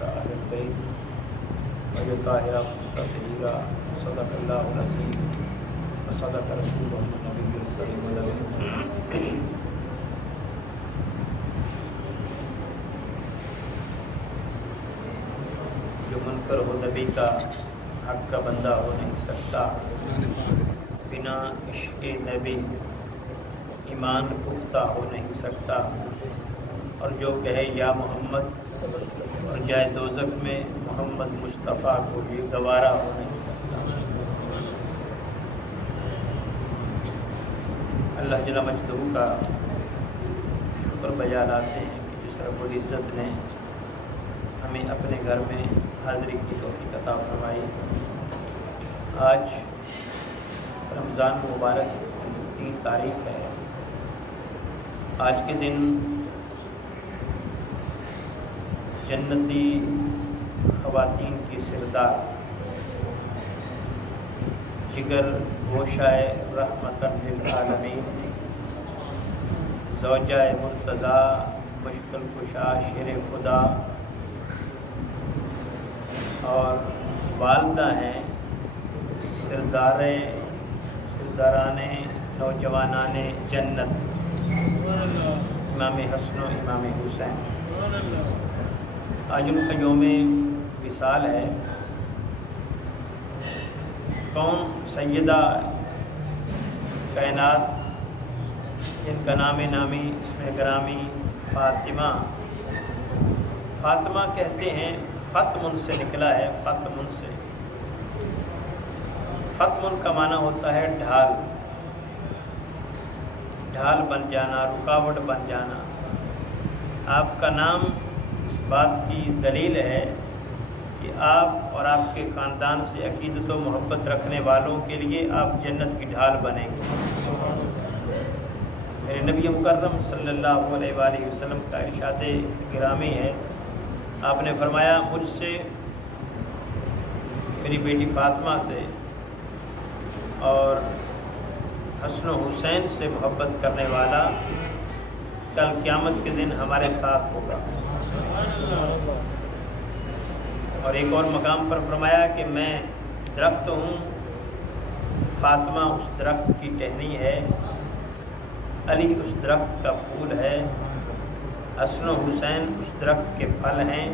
أهل البيت ويطهركم تطهيرا صدق الله العظيم وصدق رسوله النبي الكريم الأمين. جو منکر ہو نبی کا حق کا بندہ ہو نہیں سکتا، بنا عشق نبی ایمان پختہ ہو نہیں سکتا، اور جو کہے یا محمد اور جائے دوزخ میں محمد مصطفیٰ کو یہ گوارا ہو نہیں سکتا۔ اللہ جل مجدہ کا شکر بجا لاتے ہیں کہ جس رب العزت نے ہمیں اپنے گھر میں حاضری کی توفیق عطا فرمائی۔ آج رمضان مبارک 3 تاریخ ہے۔ آج کے دن جنتی خواتین کی سردار جگر گوشائے رحمتاً للعالمین زوجہ مرتضیٰ مشکل کشا شیر خدا اور والدہ ہیں سرداران نوجوانان جنت امام حسن و امام حسین۔ آج ان کا یوم وصال ہے۔ کون سیدہ کائنات جن کا نام نامی اسم گرامی فاطمہ کہتے ہیں، فتمن سے نکلا ہے، فتمن سے۔ فتمن کا معنی ہوتا ہے ڈھال، ڈھال بن جانا، رکاوٹ بن جانا۔ آپ کا نام اس بات کی دلیل ہے کہ آپ اور آپ کے خاندان سے عقیدت و محبت رکھنے والوں کے لیے آپ جنت کی ڈھال بنیں گے۔ میرے نبی مکرم صلی اللہ علیہ وآلہ وسلم کا ارشاد گرامی ہے، آپ نے فرمایا مجھ سے، میری بیٹی فاطمہ سے اور حسن و حسین سے محبت کرنے والا کل قیامت کے دن ہمارے ساتھ ہوگا۔ اور ایک اور مقام پر فرمایا کہ میں درخت ہوں، فاطمہ اس درخت کی ٹہنی ہے، علی اس درخت کا پھول ہے، حسن و حسین اس درخت کے پھل ہیں،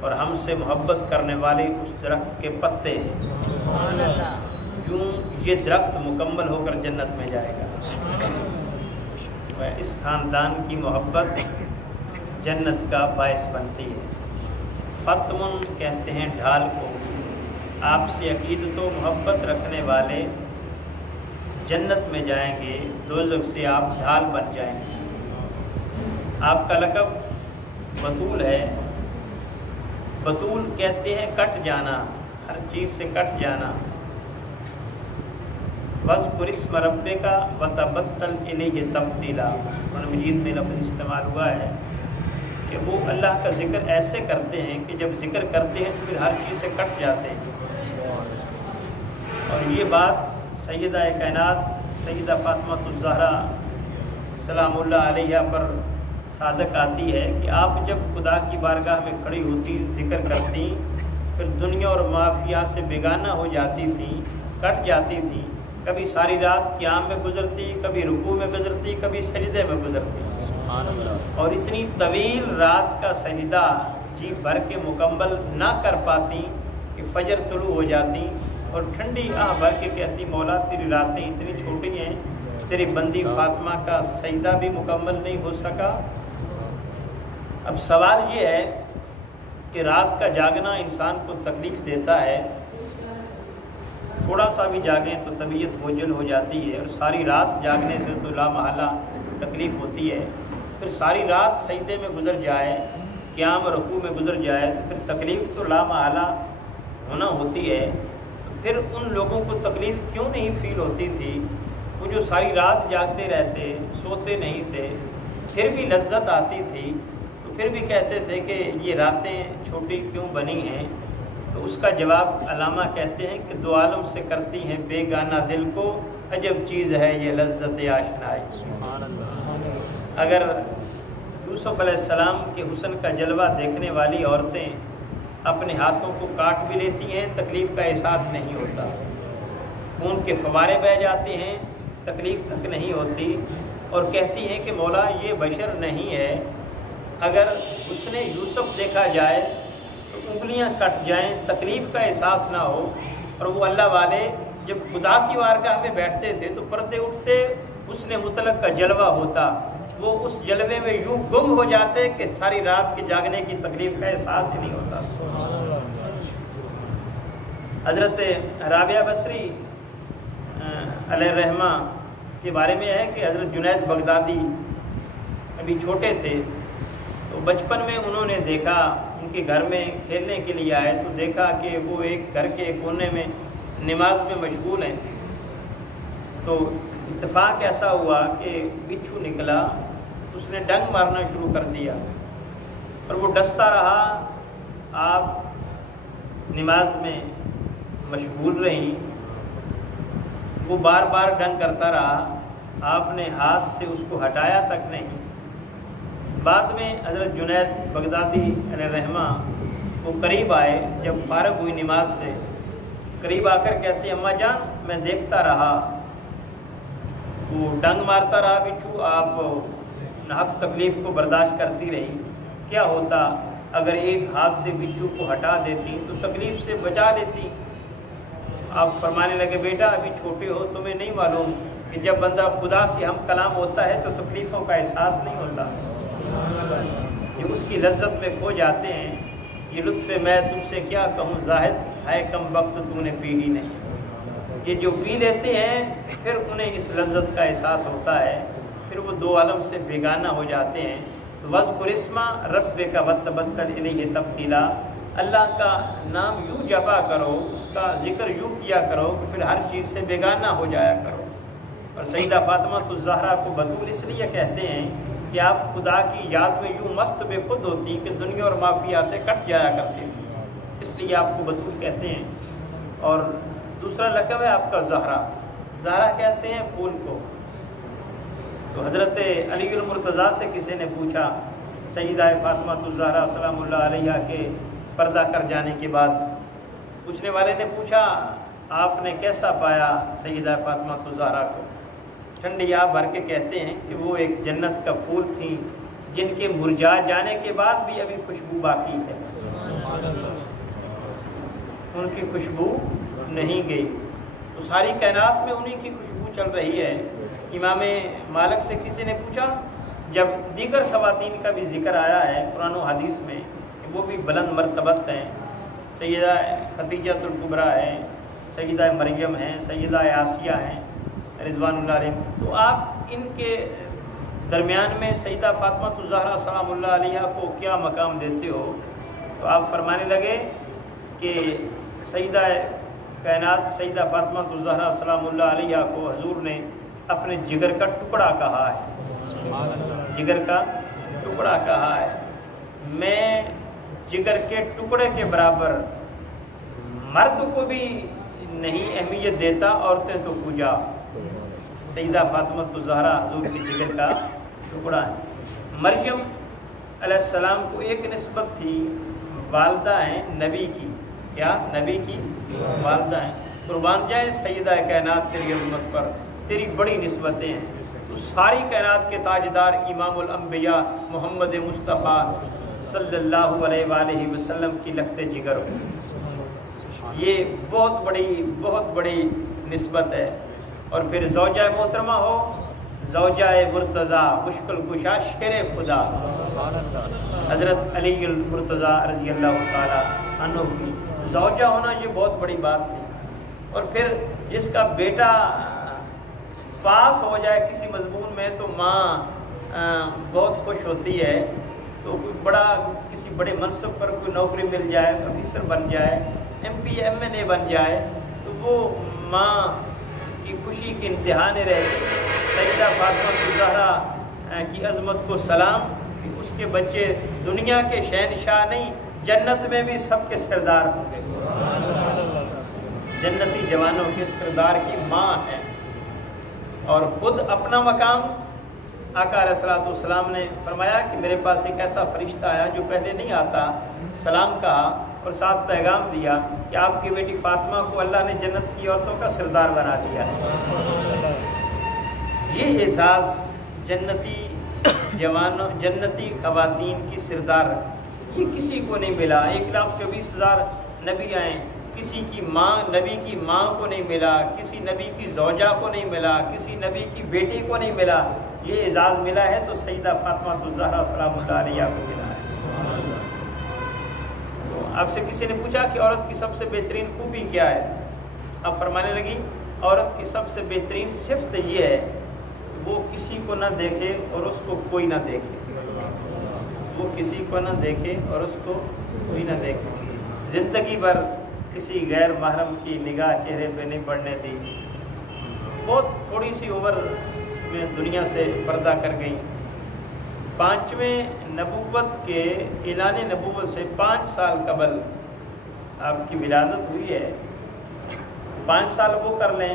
اور ہم سے محبت کرنے والے اس درخت کے پتے ہیں۔ یوں یہ درخت مکمل ہو کر جنت میں جائے گا۔ اس خاندان کی محبت جنت کا باعث بنتی ہے۔ فتمن کہتے ہیں ڈھال کو۔ آپ سے عقیدت و محبت رکھنے والے جنت میں جائیں گے، دوزخ سے آپ ڈھال بن جائیں گے۔ آپ کا لقب بطول ہے۔ بطول کہتے ہیں کٹ جانا، ہر چیز سے کٹ جانا۔ وَاذْكُرِ اسْمَ رَبِّكَ وَتَبَتَّلْ إِلَيْهِ تَبْتِيلًا۔ قرآن مجید میں لفظ استعمال ہوا ہے کہ وہ اللہ کا ذکر ایسے کرتے ہیں کہ جب ذکر کرتے ہیں تو پھر ہر چیز سے کٹ جاتے ہیں۔ اور یہ بات سیدہ کائنات سیدہ فاطمہ الزہرا سلام اللہ علیہ پر صادق آتی ہے کہ آپ جب خدا کی بارگاہ میں کھڑی ہوتی، ذکر کرتی، پھر دنیا اور معافیہ سے بیگانہ ہو جاتی تھی، کٹ جاتی تھی۔ کبھی ساری رات قیام میں گزرتی، کبھی رکوع میں گزرتی، کبھی سجدے میں گزرتی۔ اور اتنی طویل رات کا سجدہ جی بھر کے مکمل نہ کر پاتی کہ فجر طلوع ہو جاتی، اور ٹھنڈی آہ بھر کے کہتی مولا تیری راتیں اتنی چھوٹی ہیں، تیری بندی فاطمہ کا سجدہ بھی مکمل نہیں ہو سکا۔ اب سوال یہ ہے کہ رات کا جاگنا انسان کو تکلیف دیتا ہے، تھوڑا سا بھی جاگیں تو طبیعت بوجھل ہو جاتی ہے، اور ساری رات جاگنے سے تو لا محالہ تکلیف ہوتی ہے۔ پھر ساری رات سجدے میں گزر جائے، قیام رکوع میں گزر جائے، تو پھر تکلیف تو لا محالہ ہونا ہوتی ہے۔ تو پھر ان لوگوں کو تکلیف کیوں نہیں فیل ہوتی تھی؟ وہ جو ساری رات جاگتے رہتے، سوتے نہیں تھے، پھر بھی لذت آتی تھی، تو پھر بھی کہتے تھے کہ یہ راتیں چھوٹی کیوں بنی ہیں؟ تو اس کا جواب علامہ کہتے ہیں کہ دو عالم سے کرتی ہیں بیگانہ دل کو، عجب چیز ہے یہ لذت آشنائی۔ اگر یوسف علیہ السلام کے حسن کا جلوہ دیکھنے والی عورتیں اپنے ہاتھوں کو کاٹ بھی لیتی ہیں، تکلیف کا احساس نہیں ہوتا، خون کے فوارے بہہ جاتے ہیں، تکلیف تک نہیں ہوتی، اور کہتی ہیں کہ مولا یہ بشر نہیں ہے، اگر اس نے یوسف دیکھا جائے تو انگلیاں کٹ جائیں، تکلیف کا احساس نہ ہو۔ اور وہ اللہ والے جب خدا کی بارگاہ میں بیٹھتے تھے تو پردے اٹھتے، اس نے مطلق کا جلوہ ہوتا، وہ اس جلوے میں یوں گم ہو جاتے کہ ساری رات کے جاگنے کی تکلیف کا احساس ہی نہیں ہوتا۔ حضرت رابعہ بصری علیہ الرحمہ کے بارے میں ہے کہ حضرت جنید بغدادی ابھی چھوٹے تھے تو بچپن میں انہوں نے دیکھا، ان کے گھر میں کھیلنے کے لیے آئے تو دیکھا کہ وہ ایک گھر کے کونے میں نماز میں مشغول ہیں، تو اتفاق ایسا ہوا کہ بچھو نکلا، اس نے ڈنگ مارنا شروع کر دیا اور وہ ڈستا رہا، آپ نماز میں مشغول رہیں، وہ بار بار ڈنگ کرتا رہا، آپ نے ہاتھ سے اس کو ہٹایا تک نہیں۔ بعد میں حضرت جنید بغدادی علیہ الرحمہ وہ قریب آئے، جب فارغ ہوئی نماز سے، قریب آ کر کہتے ہیں اماں جان میں دیکھتا رہا، وہ ڈنگ مارتا رہا بچھو، آپ ناحق تکلیف کو برداشت کرتی رہی، کیا ہوتا اگر ایک ہاتھ سے بچھو کو ہٹا دیتی تو تکلیف سے بچا لیتی؟ آپ فرمانے لگے بیٹا ابھی چھوٹے ہو، تمہیں نہیں معلوم کہ جب بندہ خدا سے ہم کلام ہوتا ہے تو تکلیفوں کا احساس نہیں ہوتا، یہ اس کی لذت میں کھو جاتے ہیں۔ یہ لطف میں تم سے کیا کہوں زاہد، ہے کم وقت تو نے پی ہی نہیں، یہ جو پی لیتے ہیں پھر انہیں اس لذت کا احساس ہوتا ہے، پھر وہ دو عالم سے بیگانہ ہو جاتے ہیں۔ تو وَاذْكُرِ اسْمَ رَبِّكَ وَتَبَتَّلْ إِلَيْهِ تَبْتِيلًا، اللہ کا نام یوں جپا کرو، اس کا ذکر یوں کیا کرو کہ پھر ہر چیز سے بیگانہ ہو جایا کرو۔ اور سیدہ فاطمہ الزہرا کو بطول اس لیے کہتے ہیں کہ آپ خدا کی یاد میں یوں مست بے خود ہوتی کہ دنیا اور مافیا سے کٹ جایا کرتی تھی، اس لیے آپ کو بطول کہتے ہیں۔ اور دوسرا لقب ہے آپ کا زہرا، زہرا کہتے ہیں پھول کو۔ تو حضرت علی المرتضیٰ سے کسی نے پوچھا، سیدہ فاطمہ الزہرا سلام اللہ علیہ کے پردہ کر جانے کے بعد، پوچھنے والے نے پوچھا آپ نے کیسا پایا سیدہ فاطمہ الزہرا کو؟ ٹھنڈی آب بھر کے کہتے ہیں کہ وہ ایک جنت کا پھول تھی جن کے مرجھا جانے کے بعد بھی ابھی خوشبو باقی ہے، ان کی خوشبو نہیں گئی، تو ساری کائنات میں انہی کی خوشبو چل رہی ہے۔ امام مالک سے کسی نے پوچھا، جب دیگر خواتین کا بھی ذکر آیا ہے قرآن و حدیث میں کہ وہ بھی بلند مرتبت ہیں، سیدہ خدیجہ الکبریٰ ہیں، سیدہ مریم ہیں، سیدہ آسیہ ہیں رضوان اللہ علیہ، تو آپ ان کے درمیان میں سیدہ فاطمہ الزہرا سلام اللہ علیہ کو کیا مقام دیتے ہو؟ تو آپ فرمانے لگے کہ سیدہ کائنات سیدہ فاطمہ الزہرا سلام اللہ علیہ کو حضور نے اپنے جگر کا ٹکڑا کہا ہے، جگر کا ٹکڑا کہا ہے، میں جگر کے ٹکڑے کے برابر مرد کو بھی نہیں اہمیت دیتا، عورتیں تو پوجا۔ سیدہ فاطمہ الزہرا حضور کی جگر کا ٹکڑا ہے۔ مریم علیہ السلام کو ایک نسبت تھی، والدہ ہیں نبی کی، کیا نبی کی والدہ ہیں، قربان جائے سیدہ کائنات تیری عظمت پر، تیری بڑی نسبتیں ہیں، تو ساری کائنات کے تاجدار امام الانبیاء محمد مصطفیٰ صلی اللہ علیہ وآلہ وسلم کی لخت جگر ہو، یہ بہت بڑی نسبت ہے۔ اور پھر زوجہ محترمہ ہو، زوجہ مرتضیٰ مشکل کشا شیر خدا حضرت علی المرتضیٰ رضی اللہ تعالی عنہ کی زوجہ ہونا یہ بہت بڑی بات تھی۔ اور پھر جس کا بیٹا پاس ہو جائے کسی مضمون میں تو ماں بہت خوش ہوتی ہے، تو کوئی کسی بڑے منصب پر کوئی نوکری مل جائے، آفیسر بن جائے، ایم پی ایم این اے بن جائے، تو وہ ماں کی خوشی کی انتہا نہیں رہتی۔ سیدہ فاطمہ الزہرا کی عظمت کو سلام کہ اس کے بچے دنیا کے شہنشاہ نہیں، جنت میں بھی سب کے سردار ہوں گے، جنتی جوانوں کے سردار کی ماں ہے، اور خود اپنا مقام آقا علیہ الصلوۃ والسلام نے فرمایا کہ میرے پاس ایک ایسا فرشتہ آیا جو پہلے نہیں آتا، سلام کہا اور ساتھ پیغام دیا کہ آپ کی بیٹی فاطمہ کو اللہ نے جنت کی عورتوں کا سردار بنا دیا ہے۔ یہ اعزاز جنتی جوانوں، جنتی خواتین کی سردار یہ کسی کو نہیں ملا۔ 1,24,000 نبی آئے، کسی کی ماں، نبی کی ماں کو نہیں ملا، کسی نبی کی زوجہ کو نہیں ملا، کسی نبی کی بیٹی کو نہیں ملا۔ یہ اعزاز ملا ہے تو سیدہ فاطمہ الزہرا سلام اللہ علیہا کو ملا ہے۔ تو آپ سے کسی نے پوچھا کہ عورت کی سب سے بہترین خوبی کیا ہے؟ اب فرمانے لگی عورت کی سب سے بہترین صفت یہ ہے وہ کسی کو نہ دیکھے اور اس کو کوئی نہ دیکھے، وہ کسی کو نہ دیکھے اور اس کو کوئی نہ دیکھے، زندگی بھر کسی غیر محرم کی نگاہ چہرے پہ نہیں پڑنے دی، بہت تھوڑی سی عمر میں دنیا سے پردہ کر گئی۔ 5ویں نبوت کے اعلان نبوت سے 5 سال قبل آپ کی ولادت ہوئی ہے۔ 5 سال وہ کر لیں،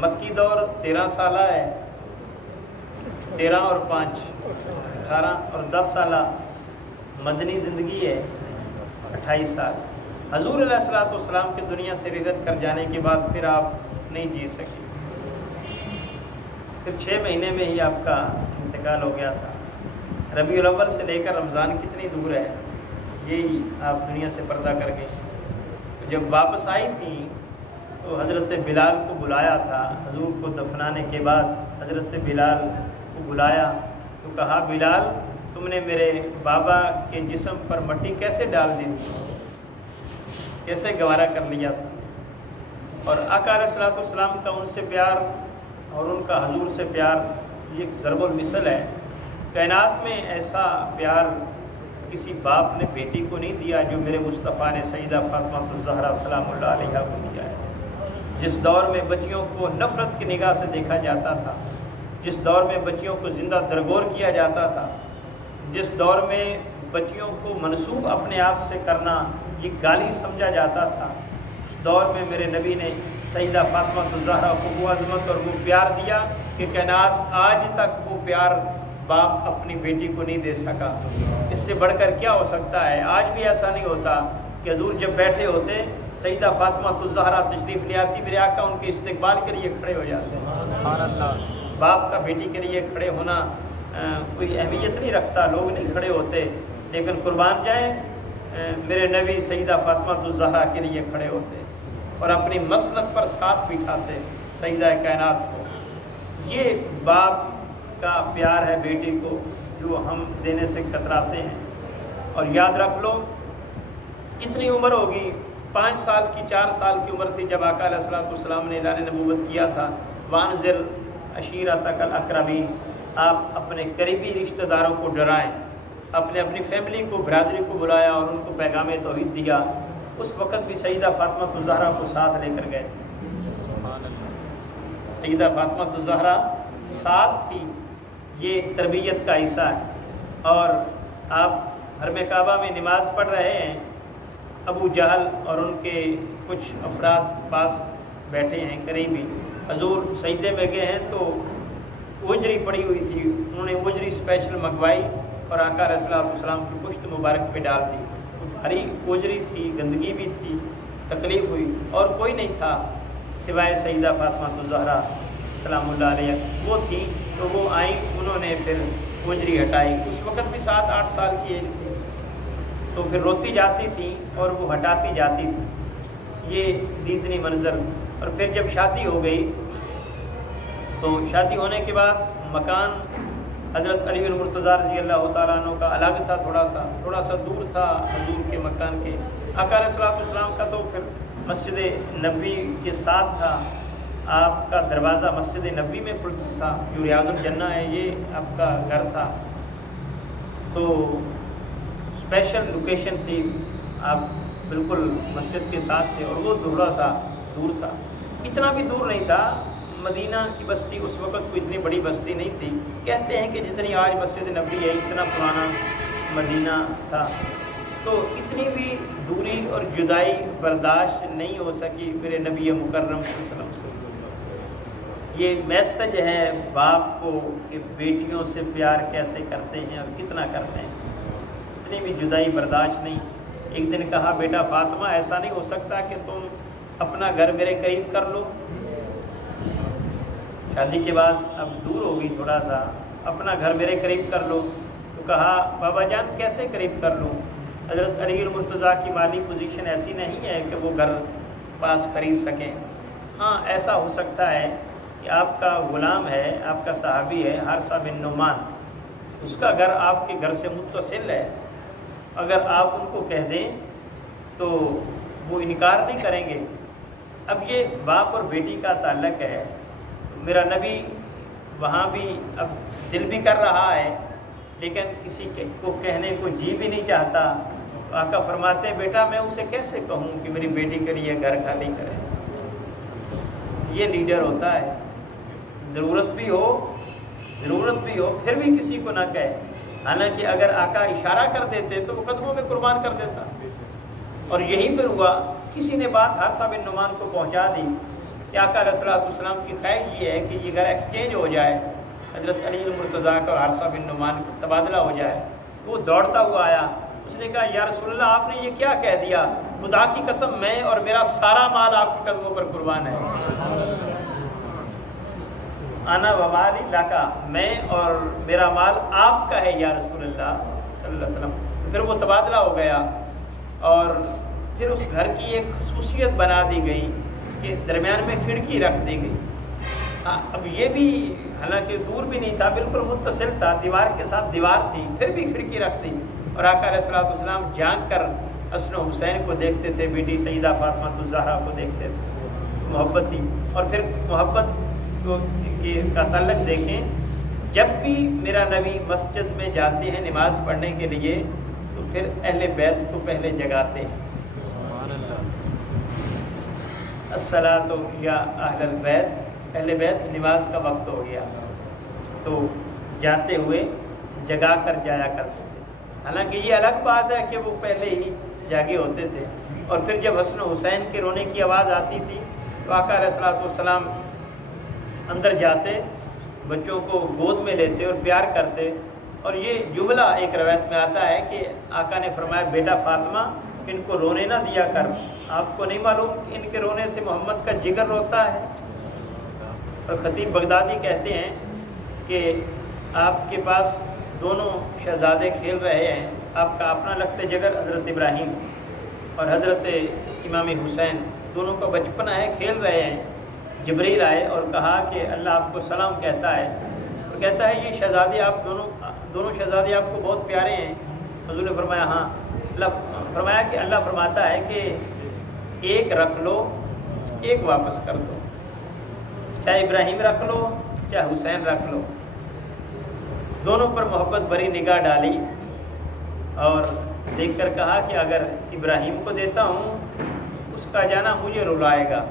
مکی دور 13 سالہ ہے، 13 اور 5 18 اور 10 سالہ مدنی زندگی ہے 28 سال۔ حضور علیہ الصلوۃ والسلام کے دنیا سے رحلت کر جانے کے بعد پھر آپ نہیں جی سکی، پھر 6 مہینے میں ہی آپ کا انتقال ہو گیا تھا۔ ربیع الاول سے لے کر رمضان کتنی دور ہے، یہی آپ دنیا سے پردہ کر گئے۔ جب واپس آئی تھیں تو حضرت بلال کو بلایا تھا، حضور کو دفنانے کے بعد حضرت بلال کو بلایا تو کہا بلال تم نے میرے بابا کے جسم پر مٹی کیسے ڈال دی تھی، کیسے گوارا کر لیا تھا؟ اور آقا علیہ الصلوۃ والسلام کا ان سے پیار اور ان کا حضور سے پیار یہ ایک ضرب المثل ہے۔ کائنات میں ایسا پیار کسی باپ نے بیٹی کو نہیں دیا جو میرے مصطفیٰ نے سیدہ فاطمہ الزہرا سلام اللہ علیہا کو دیا ہے۔ جس دور میں بچیوں کو نفرت کی نگاہ سے دیکھا جاتا تھا، جس دور میں بچیوں کو زندہ درگور کیا جاتا تھا، جس دور میں بچیوں کو منسوب اپنے آپ سے کرنا یہ گالی سمجھا جاتا تھا، اس دور میں میرے نبی نے سیدہ فاطمہ الزہرا کو وہ عظمت اور وہ پیار دیا کہ کائنات آج تک وہ پیار باپ اپنی بیٹی کو نہیں دے سکا۔ اس سے بڑھ کر کیا ہو سکتا ہے؟ آج بھی ایسا نہیں ہوتا کہ حضور جب بیٹھے ہوتے سیدہ فاطمہ الزہرا تشریف لے آتی، میرے آقا ان کے استقبال کے لیے کھڑے ہو جاتے ہیں۔ سبحان اللہ۔ باپ کا بیٹی کے لیے کھڑے ہونا کوئی اہمیت نہیں رکھتا، لوگ نہیں کھڑے ہوتے، لیکن قربان جائیں میرے نبی سیدہ فاطمہ الزہرا کے لیے کھڑے ہوتے اور اپنی مسند پر ساتھ بٹھاتے سیدہ کائنات کو۔ یہ باپ کا پیار ہے بیٹی کو جو ہم دینے سے کتراتے ہیں۔ اور یاد رکھ لو کتنی عمر ہوگی، 5 سال کی 4 سال کی عمر تھی جب آقا علیہ الصلوۃ والسلام نے اعلان نبوت کیا تھا، وانذر عشیرتک الاقربین، آپ اپنے قریبی رشتہ داروں کو ڈرائیں، اپنی فیملی کو، برادری کو بلایا اور ان کو پیغام توحید دیا۔ اس وقت بھی سیدہ فاطمہ الزہرا کو ساتھ لے کر گئے، سیدہ فاطمہ الزہرا ساتھ تھی۔ یہ تربیت کا حصہ ہے۔ اور آپ حرم کعبہ میں نماز پڑھ رہے ہیں، ابو جہل اور ان کے کچھ افراد پاس بیٹھے ہیں قریبی، حضور سجدے میں گئے ہیں تو اجری پڑی ہوئی تھی، انہوں نے اجری اسپیشل منگوائی اور آقا علیہ الصلوۃ والسلام کی پشت مبارک پہ ڈال دی۔ بھاری اجری تھی، گندگی بھی تھی، تکلیف ہوئی، اور کوئی نہیں تھا سوائے سیدہ فاطمہ الزہرا سلام اللہ علیہ۔ وہ تھی تو وہ آئیں، انہوں نے پھر اجری ہٹائی۔ اس وقت بھی 7-8 سال کی ایج تھی، تو پھر روتی جاتی تھی اور وہ ہٹاتی جاتی تھی۔ یہ دیدنی منظر۔ اور پھر جب شادی ہو گئی تو شادی ہونے کے بعد مکان حضرت علی المرتضیٰ رضی اللہ تعالیٰ عنہ کا الگ تھا، تھوڑا سا دور تھا حضور کے مکان کے۔ آقا علیہ الصلوۃ والسلام کا تو پھر مسجد نبوی کے ساتھ تھا، آپ کا دروازہ مسجد نبوی میں کھلتا تھا، جو ریاض الجنہ ہے یہ آپ کا گھر تھا، تو اسپیشل لوکیشن تھی، آپ بالکل مسجد کے ساتھ تھے۔ اور وہ تھوڑا سا دور تھا، اتنا بھی دور نہیں تھا۔ مدینہ کی بستی اس وقت کوئی اتنی بڑی بستی نہیں تھی، کہتے ہیں کہ جتنی آج مسجد نبوی ہے اتنا پرانا مدینہ تھا، تو اتنی بھی دوری اور جدائی برداشت نہیں ہو سکی میرے نبی مکرم صلی اللہ علیہ وسلم سے۔ یہ میسج ہے باپ کو کہ بیٹیوں سے پیار کیسے کرتے ہیں اور کتنا کرتے ہیں، اتنی بھی جدائی برداشت نہیں۔ ایک دن کہا بیٹا فاطمہ ایسا نہیں ہو سکتا کہ تم اپنا گھر میرے قریب کر لو، شادی کے بعد اب دور ہوگی تھوڑا سا، اپنا گھر میرے قریب کر لو۔ تو کہا بابا جان کیسے قریب کر لوں؟ حضرت علی المرتضیٰ کی مالی پوزیشن ایسی نہیں ہے کہ وہ گھر پاس خرید سکیں۔ ہاں ایسا ہو سکتا ہے کہ آپ کا غلام ہے، آپ کا صحابی ہے حارثہ بن نعمان، اس کا گھر آپ کے گھر سے متصل ہے، اگر آپ ان کو کہہ دیں تو وہ انکار نہیں کریں گے۔ اب یہ باپ اور بیٹی کا تعلق ہے، میرا نبی وہاں بھی اب دل بھی کر رہا ہے لیکن کسی کو کہنے کو جی بھی نہیں چاہتا۔ آقا فرماتے ہیں بیٹا میں اسے کیسے کہوں کہ میری بیٹی کے لیے گھر خالی کرے؟ یہ لیڈر ہوتا ہے، ضرورت بھی ہو پھر بھی کسی کو نہ کہے، حالانکہ اگر آقا اشارہ کر دیتے تو وہ قدموں میں قربان کر دیتا۔ اور یہی پھر ہوا، کسی نے بات حارثہ بن نعمان کو پہنچا دی کہ آقا علیہ الصلوۃ والسلام کی خواہش یہ ہے کہ یہ گھر ایکسچینج ہو جائے، حضرت علی المرتضیٰ کا اور حارثہ بن نعمان کا تبادلہ ہو جائے۔ وہ دوڑتا ہوا آیا، اس نے کہا یا رسول اللہ آپ نے یہ کیا کہہ دیا؟ خدا کی قسم میں اور میرا سارا مال آپ کے قدموں پر قربان ہے۔ انا و مالی لکا، میں اور میرا مال آپ کا ہے یا رسول اللہ صلی اللہ علیہ وسلم۔ پھر وہ تبادلہ ہو گیا اور پھر اس گھر کی ایک خصوصیت بنا دی گئی کہ درمیان میں کھڑکی رکھ دی گئی۔ اب یہ بھی حالانکہ دور بھی نہیں تھا، بالکل متصل تھا، دیوار کے ساتھ دیوار تھی، پھر بھی کھڑکی رکھ دی، اور آقا علیہ الصلوۃ والسلام جھانک کر حسن و حسین کو دیکھتے تھے، بیٹی سیدہ فاطمہ الزہرا کو دیکھتے تھے، محبت تھی۔ اور پھر محبت کا تعلق دیکھیں، جب بھی میرا نبی مسجد میں جاتے ہیں نماز پڑھنے کے لیے تو پھر اہل بیت کو پہلے جگاتے ہیں، الصلاۃ یا اہل البیت، اہل بیت نماز کا وقت ہو گیا تو جاتے ہوئے جگا کر جایا کرتے تھے۔ حالانکہ یہ الگ بات ہے کہ وہ پہلے ہی جاگے ہوتے تھے۔ اور پھر جب حسن و حسین کے رونے کی آواز آتی تھی تو آقا علیہ الصلوۃ والسلام اندر جاتے، بچوں کو گود میں لیتے اور پیار کرتے۔ اور یہ جملہ ایک روایت میں آتا ہے کہ آقا نے فرمایا بیٹا فاطمہ ان کو رونے نہ دیا کر، آپ کو نہیں معلوم کہ ان کے رونے سے محمد کا جگر روتا ہے؟ اور خطیب بغدادی کہتے ہیں کہ آپ کے پاس دونوں شہزادے کھیل رہے ہیں، آپ کا اپنا لخت جگر حضرت ابراہیم اور حضرت امام حسین دونوں کا بچپنا ہے، کھیل رہے ہیں۔ جبریل آئے اور کہا کہ اللہ آپ کو سلام کہتا ہے، اور کہتا ہے یہ شہزادے آپ دونوں شہزادے آپ کو بہت پیارے ہیں۔ حضور نے فرمایا ہاں، فرمایا کہ اللہ فرماتا ہے کہ ایک رکھ لو ایک واپس کر دو، چاہے ابراہیم رکھ لو چاہے حسین رکھ لو۔ دونوں پر محبت بھری نگاہ ڈالی اور دیکھ کر کہا کہ اگر ابراہیم کو دیتا ہوں اس کا جانا مجھے رلائے گا،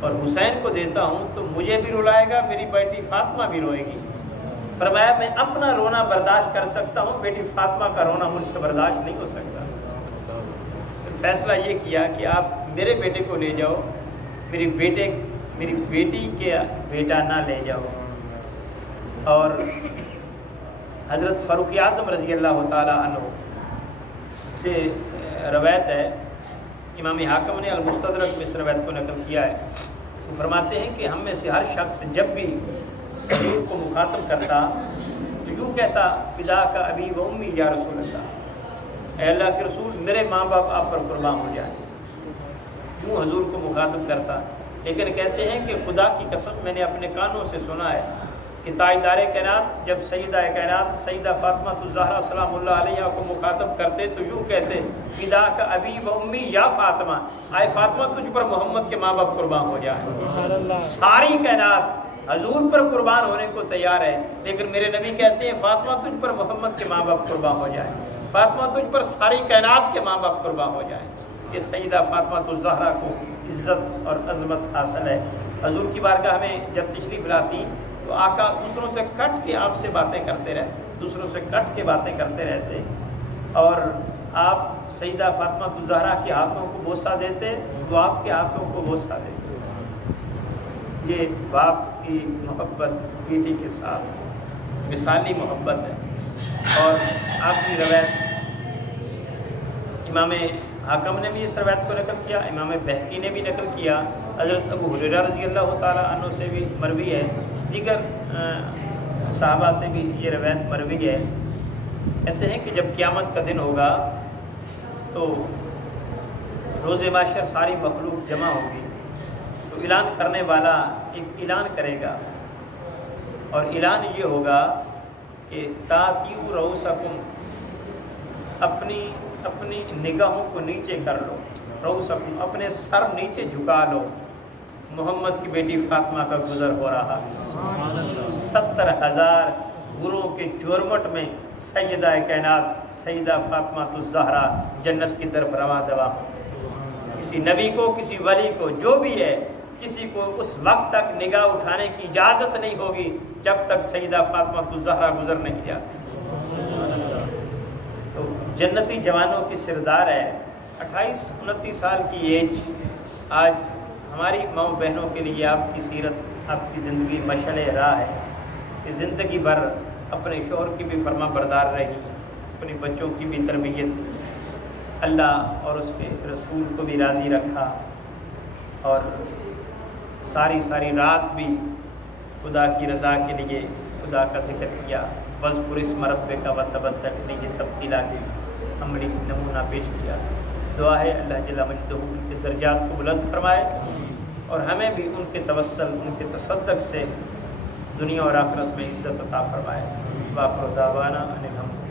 اور حسین کو دیتا ہوں تو مجھے بھی رلائے گا، میری بیٹی فاطمہ بھی روئے گی۔ فرمایا میں اپنا رونا برداشت کر سکتا ہوں، بیٹی فاطمہ کا رونا مجھ سے برداشت نہیں ہو سکتا۔ پھر فیصلہ یہ کیا کہ آپ میرے بیٹے کو لے جاؤ، میری بیٹی کے بیٹا نہ لے جاؤ۔ اور حضرت فاروق اعظم رضی اللہ تعالی عنہ سے روایت ہے، امام حاکم نے المستدرک میں اس روایت کو نقل کیا ہے، وہ فرماتے ہیں کہ ہم میں سے ہر شخص جب بھی حضور کو مخاطب کرتا تو یوں کہتا فدا کا ابی و امی یا رسول اللہ، اے اللہ کے رسول میرے ماں باپ آپ پر قربان ہو جائیں، یوں حضور کو مخاطب کرتا۔ لیکن کہتے ہیں کہ خدا کی قسم میں نے اپنے کانوں سے سنا ہے کہ تاجدار کائنات جب سیدہ کائنات سیدہ فاطمہ الزہرا سلام اللہ علیہ کو مخاطب کرتے تو یوں کہتے فدا کا ابی و امی یا فاطمہ، آئے فاطمہ تجھ پر محمد کے ماں باپ قربان ہو جائیں۔ ساری کائنات حضور پر قربان ہونے کو تیار ہے، لیکن میرے نبی کہتے ہیں فاطمہ تجھ پر محمد کے ماں باپ قربان ہو جائیں، فاطمہ تجھ پر ساری کائنات کے ماں باپ قربان ہو جائیں۔ یہ سیدہ فاطمہ الزہرا کو عزت اور عظمت حاصل ہے۔ حضور کی بارگاہ میں جب تشریف لاتی تو آقا دوسروں سے کٹ کے آپ سے باتیں کرتے رہتے، دوسروں سے کٹ کے باتیں کرتے رہتے، اور آپ سیدہ فاطمہ الزہرا کے ہاتھوں کو بوسہ دیتے تو آپ کے ہاتھوں کو بوسہ دیتے۔ یہ باپ کی محبت بیٹی کے ساتھ مثالی محبت ہے۔ اور آپ کی روایت امام حاکم نے بھی اس روایت کو نقل کیا، امام بہقی نے بھی نقل کیا، حضرت ابو ہریرہ رضی اللہ تعالیٰ عنہ سے بھی مروی ہے، دیگر صحابہ سے بھی یہ روایت مروی ہے۔ کہتے ہیں کہ جب قیامت کا دن ہوگا تو روز محشر ساری مخلوق جمع ہوگی، تو اعلان کرنے والا ایک اعلان کرے گا، اور اعلان یہ ہوگا کہ تاتیو رؤسکم، اپنی نگاہوں کو نیچے کر لو، رؤسکم اپنے سر نیچے جھکا لو، محمد کی بیٹی فاطمہ کا گزر ہو رہا ہے۔ 70,000 گروہ کے جورمٹ میں سیدہ کائنات سیدہ فاطمہ الزہرا جنت کی طرف رواں دوا۔ کسی نبی کو، کسی ولی کو، جو بھی ہے، کسی کو اس وقت تک نگاہ اٹھانے کی اجازت نہیں ہوگی جب تک سیدہ فاطمہ الزہرا گزر نہیں جاتی۔ تو جنتی جوانوں کی سردار ہے، 28-29 سال کی ایج۔ آج ہماری ماں بہنوں کے لیے آپ کی سیرت، آپ کی زندگی مشعل راہ ہے کہ زندگی بھر اپنے شوہر کی بھی فرما بردار رہی، اپنی بچوں کی بھی تربیت، اللہ اور اس کے رسول کو بھی راضی رکھا، اور ساری رات بھی خدا کی رضا کے لیے خدا کا ذکر کیا۔ وذکر اسم ربک وتبتل الیہ تبتیلا کے عملی نمونہ پیش کیا۔ دعا ہے اللہ جل مجدہ ان کے درجات کو بلند فرمائے، اور ہمیں بھی ان کے توسل، ان کے تصدق سے دنیا اور آخرت میں عزت عطا فرمائے۔ وآخر دعوانا ان الحمد